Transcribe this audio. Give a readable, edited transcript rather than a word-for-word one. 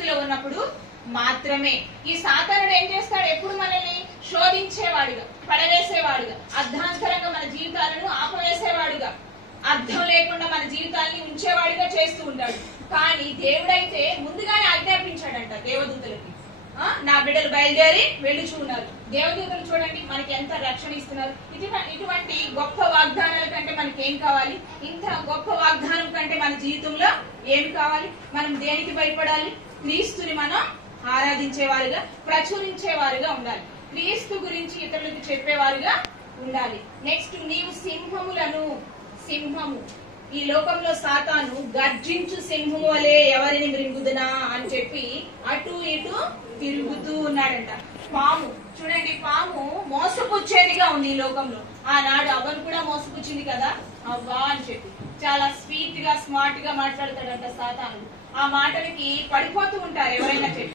క్రీస్తులో ఉన్నప్పుడు మాత్రమే. ఈ సాతానుడు ఏం చేస్తాడు? ఎప్పుడు మనల్ని శోధించేవాడుగా, పడవేసేవాడుగా, అర్ధాంతరంగా మన జీవితాలను ఆపవేసేవాడుగా, అర్థం లేకుండా మన జీవితాన్ని ఉంచేవాడిగా చేస్తూ ఉంటాడు. కానీ దేవుడైతే ముందుగానే ఆజ్ఞాపించాడంట దేవదూతలకి, నా బిడ్డలు బయలుదేరి వెళ్ళుచున్నారు. దేవదూతలు చూడండి మనకి ఎంత రక్షణ ఇస్తున్నారు. ఇటువంటి గొప్ప వాగ్దానాల కంటే మనకి ఏం కావాలి? ఇంత గొప్ప వాగ్దానం కంటే మన జీవితంలో ఏం కావాలి? మనం దేనికి భయపడాలి? క్రీస్తుని మనం ఆరాధించేవారుగా, ప్రచురించేవారుగా ఉండాలి. క్రీస్తు గురించి ఇతరులకు చెప్పేవారుగా ఉండాలి. నెక్స్ట్, నీవు సింహములను, సింహము ఈ లోకంలో సాతాను గర్జించు సింహము వలె ఎవరిని మృంగుదునా అని చెప్పి అటు ఇటు తిరుగుతూ ఉన్నాడంట. పాము చూడండి, పాము మోసపుచ్చేదిగా ఉంది ఈ లోకంలో. ఆనాడు అవ్వను కూడా మోసపుచ్చింది కదా, అవ్వా అని చెప్పి చాలా స్వీట్ గా స్మార్ట్ గా మాట్లాడతాడంట సాతాను. ఆ మాటలకి పడిపోతూ ఉంటారు ఎవరైనా చెప్పి.